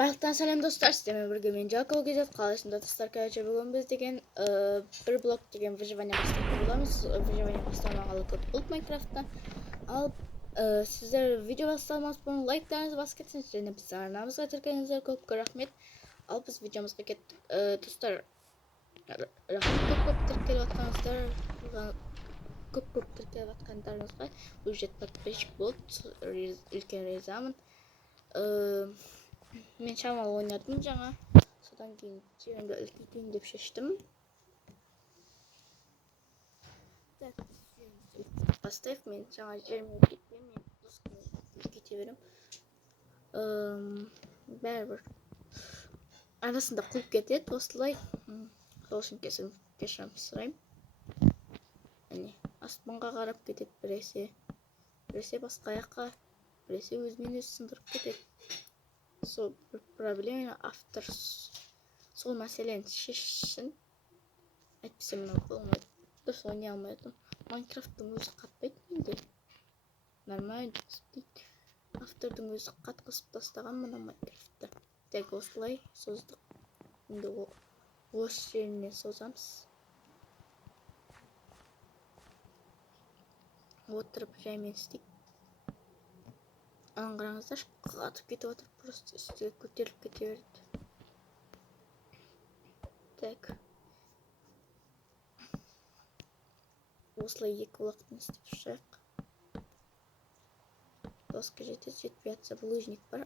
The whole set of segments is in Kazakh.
Барлықтан сәлем достар, сіздермен бірге мен Жаков кезет қаласында достар. Короче, бүгін біз деген бір блок деген выживание бастап боламыз. Выживание бастамағалы көп болды Майнкрафтта. Ал сіздер видео басталмас бұрын лайктарыңызды басып кетсеңіз және біздің арнамызға тіркеліңіздер, көп рахмет. Ал біз видеомызға кеттік. Достар, рахмет көп тіркеліп жатқаныңыздар, көп тіркеліп жатқандарыңызға үжет подписчик болды, үлкен ризамын. Мен шамалы ойнадым жаңа, содан кейін жерімді үлкейтейін деп шештім. Так, поставь, мен жаңа жерімді үлкейтпеймін, мен досканы үлкейте берем. Бәрібір арасында құлып кетеді осылай. Сол үшін кешірім сұраймын. Міне, аспанға қарап кетеді біресе басқа жаққа, біресе өзімен өзі сындырып кетеді. Сол бір проблема, автор сол мәселені шешсін. Әйтпесе мынау болмайды. Дұрыс ойнай алмайтын. Майнкрафттың өзі қатпайды менде. Нормально істейді. Автордың өзі қатқызып тастаған мына Майнкрафтты. Тек осылай создық. Енді осы жеріне созамыз. Отырып жаймен істейік. Аңғараңыздар, қатып кетіп отыр, просто үстіге көтеріліп кете берді. Так. Осылай екі уақытын істеп шығайық. Доска жетеді, жетпей жатса булыжник бар.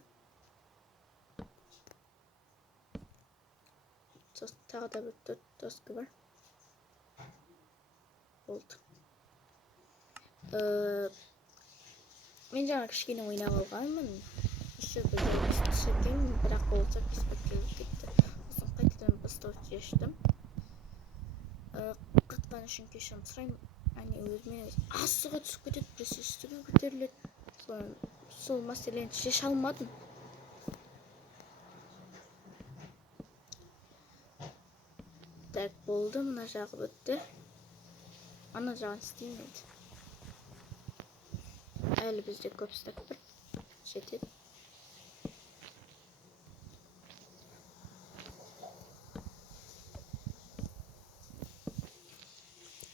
Сосын тағы да бір 4 доска бар. Болды. Мен жаңа кішкене ойнап алғанмын. Еще бір жерге түсіргенмін, бірақ ол запись бітіріліп кетті. Сосын қайтадан бастауды шештім. Қатқан үшін кешірім сұраймын. Әне өзімен өзі асыға түсіп кетеді, біресе үстіге көтеріледі. Сол мәселені шеше алмадым. Так, болды, мына жағы бітті. Ана жағын істеймін енді. Әлі бізде көп стак бар. Жетеді.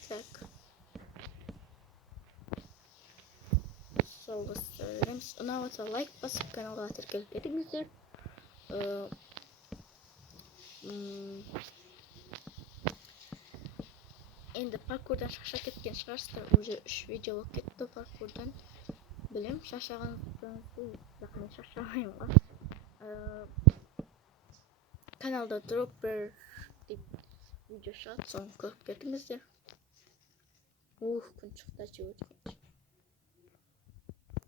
Так. Жалғастырамыз. Ұнап жатса лайк басып, каналға тіркеліп кетіңіздер. Енді паркурдан шаршап кеткен шығарсыздар. Уже 3 видео болып кетті паркурдан. Білем, шаршағаныңызды, бірақ мен шаршамаймын ғой. Каналда дроппер деп видео шығады, соны көріп кетіңіздер. Күн шықты әйтеуір.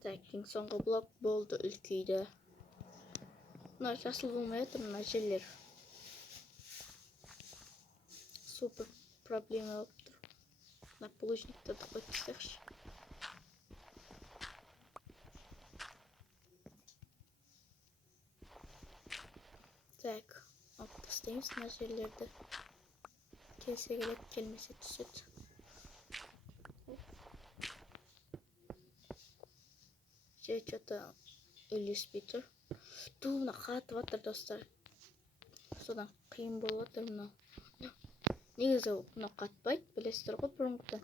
Так, ең соңғы блок болды, үлкейді. Мына жасыл болмай отыр, мына жерлер. Супер проблема болып тұр. Мына булыжникті қойып тастайықшы. Так, алып тастаймыз мына жерлерді. Келсе келеді, келмесе түседі. Жер что-то үйлеспей тұр. Мына қатып жатыр достар. Содан қиын болып отыр мынау. Негізі мынау қатпайды, білесіздер ғой бұрынғы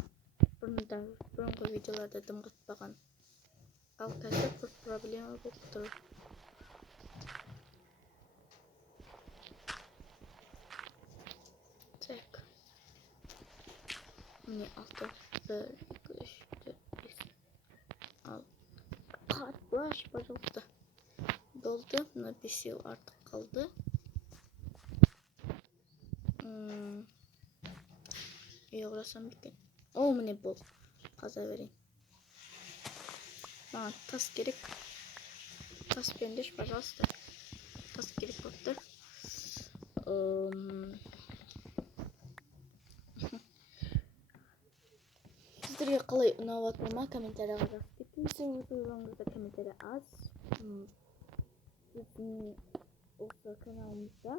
видеоларда дым қатпаған. Ал қазір бір проблема болып тұр. Так. Міне 6, 1, 2, 3, 4, 5. Ал. Қатпаш, пожалуйста. Болды, мына 5 артық қалды. Ұйғырасам екен. Міне болды. Қаза берейін. Маған тас керек. Тас беріңдерші, пожалуйста. Тас керек болып тұр. Сіздерге қалай ұнап отыр ма? Комментарияға жазып кетіңіздер. Өз ойларыңызды комментария аз. Біздің осы каналымызда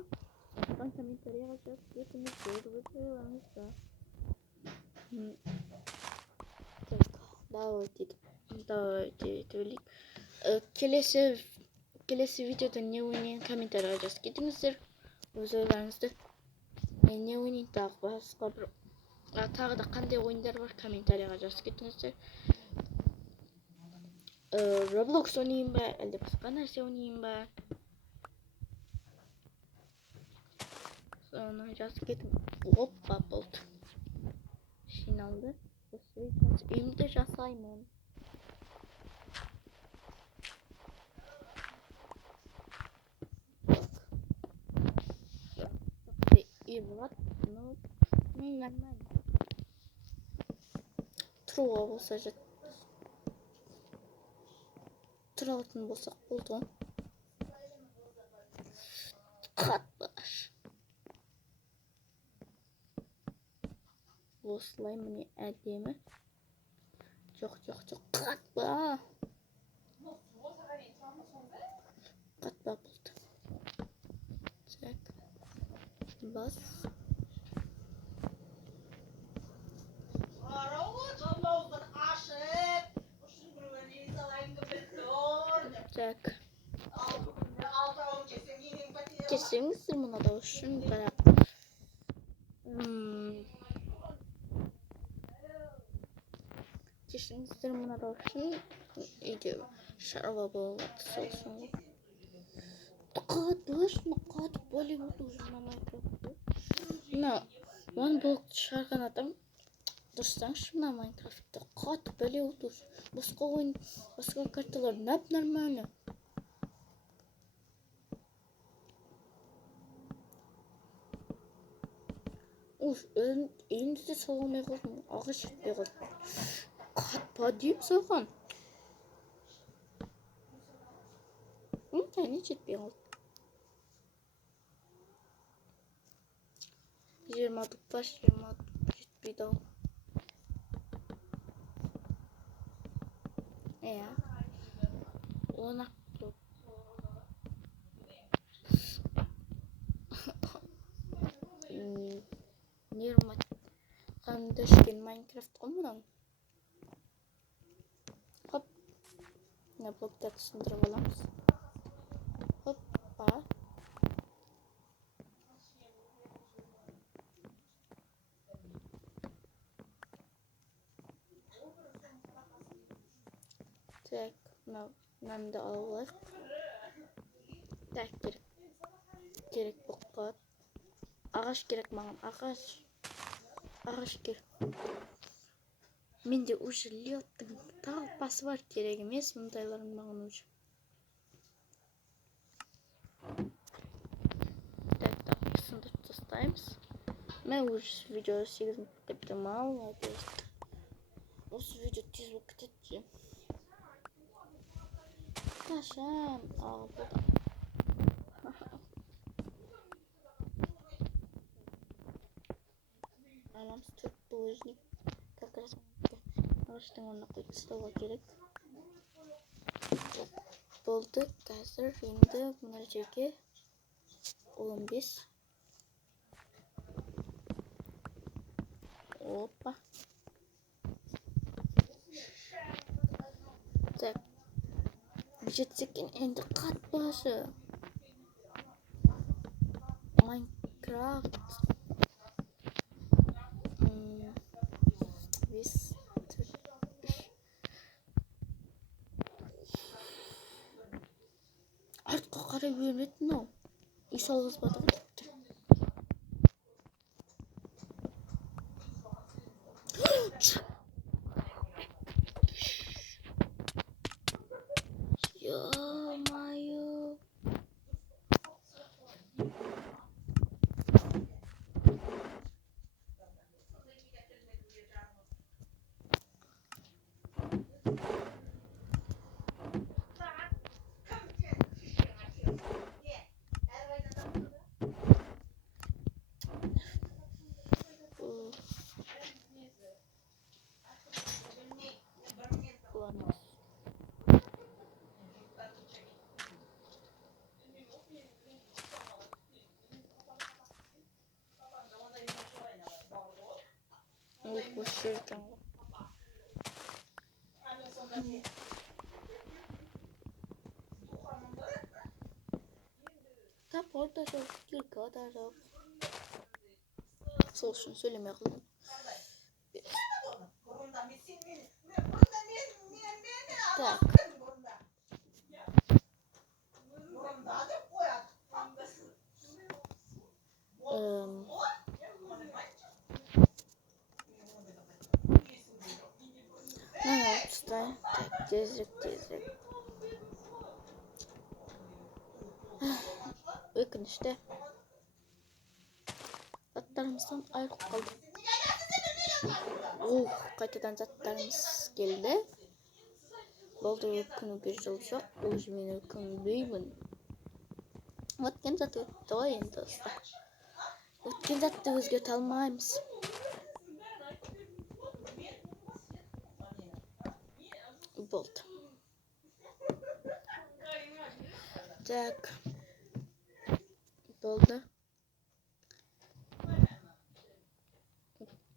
жатқан комментарияға жазып кетіңіздер. Өз ойларыңызды. Так, давайте төлейік. Келесі келесі видеода не ойнайын комментарийға жазып кетіңіздер. Өз ойларыңызды. Не ойнайын тағы басқа бір тағы да қандай ойындар бар комментарийға жазып кетіңіздер. Roblox ойнайын ба, әлде басқа нәрсе ойнайын ба? Соны жазып кетіңіздер. Опа, болды. Жиналды. Үйімді жасаймын. Үй болады. Нормально. Тұруға болса жат. Тұра алатын болсақ болды ғой. Қатпаш. Осылай міне әдемі. Жоқ, қатпа. Қатпа болды. Так. Бас. Так. Кесіңіздер мұнада үшін бірақ. Кешіңіздер мұнада үшін үйде шаруа болады сосын. Қатып Болливуд уже на Майнкрафте. One блокты шығарған адам дұрыстаңызшы мына Майнкрафтта. Қатып Болливуд уже. Басқа ойын, басқа карталар нормально. Үйімді де сала алмай қалдым. Ағаш жетпей қалды. Қатпа деймін саған. Әне жетпей қалды. 20 тұқпаш, 20 жетпейді ау. Онақ тұр. Нермат. Қанды ішкен Майнкрафт қомынан. Хоп. Мына блоктарды түсіндіріп аламыз. Хоппа. Так, мынаны да алайық. Так, керек болып. Ағаш керек маған, ағаш керек. Менде уже леттің талпасы бар, керек емес, мұндайларын маған уже. Так, сындырып тастаймыз. Мен уже видео 8 минут кеттім ау. Осы видео тез болып кетеді. Қашан? Аламыз 4 булыжник. Как раз ағаштың орнына қойып тастауға керек. Болды. Қазір енді мына жерге 15. Опа. Так. Жетсекен енді қатпашы. Майнкрафт. Артқа қарай бермеді мынау. Үй салғызбады ғой тіпті. Ё-моё. Şuradan. Саппорт да жоқ, кирка да жоқ. Сол үшін сөйлемей қалдым. Так. Стай. Так, тезірек. Өкінішті. Заттарымыздан айырылып қалдық. Қайтадан заттарымыз келді. Болды, өкінуге жол жоқ. Уже мен өкінбеймін. Өткен зат өтті ғой енді достар. Өткен затты өзгерте алмаймыз. Болды. Так. Болды.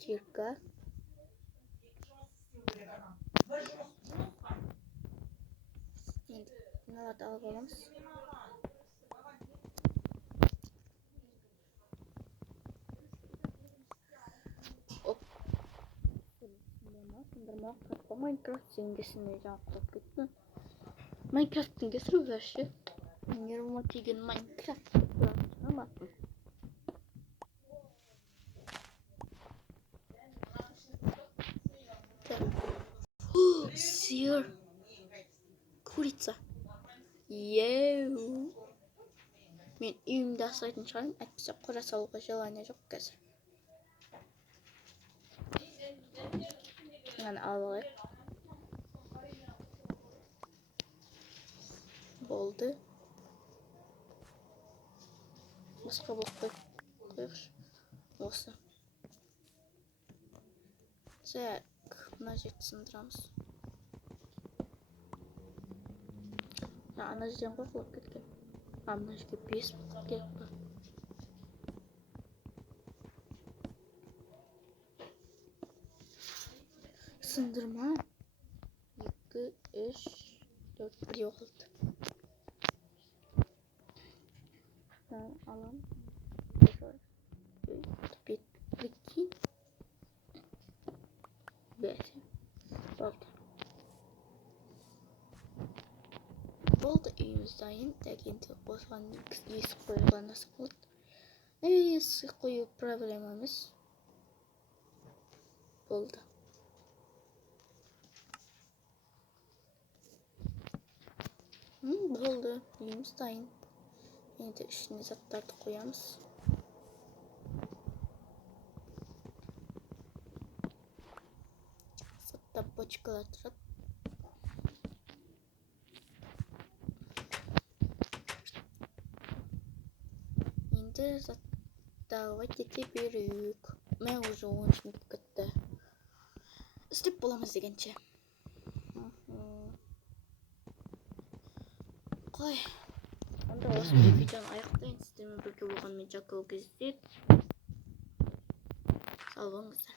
Кирка. Енді мыналарды алып аламыз. Сындырма Майнкрафт сенгесіне жаңқылып кетті. Майнкрафттың кесірі бәрші. Нервыма тиген Майнкрафт шығаматын. Сыр. Курица. Еу. Мен үйімді асырайтын шығармын. Әйтпесе қора салуға желание жоқ қазір. Мынаны алып алайық. Болды. Басқа болып қойықшы. Осы. Так, мына жерді сындырамыз. Ана жерден қорқылып кеткен. Мына жерге 5 болып керек па? Сындырма. 2, 3, 4, 1 yo'qoldi. Alalım. Prikин. Böyle. Болды үйімізден дегенде осыған есік қоюға насып болды. Есік қою проблема емес. Болды. Болды үйіміз дайын. Енді ішіне заттарды қоямыз. Затта бочкалар тұрады. Енді заттарға кете берейік. Мен уже 13 минут кетті. Істеп боламыз дегенше. Қой. Онда осы видеоны аяқтайын. Сіздермен бірге болғанмен жақсы кездесейік. Сау болыңыздар.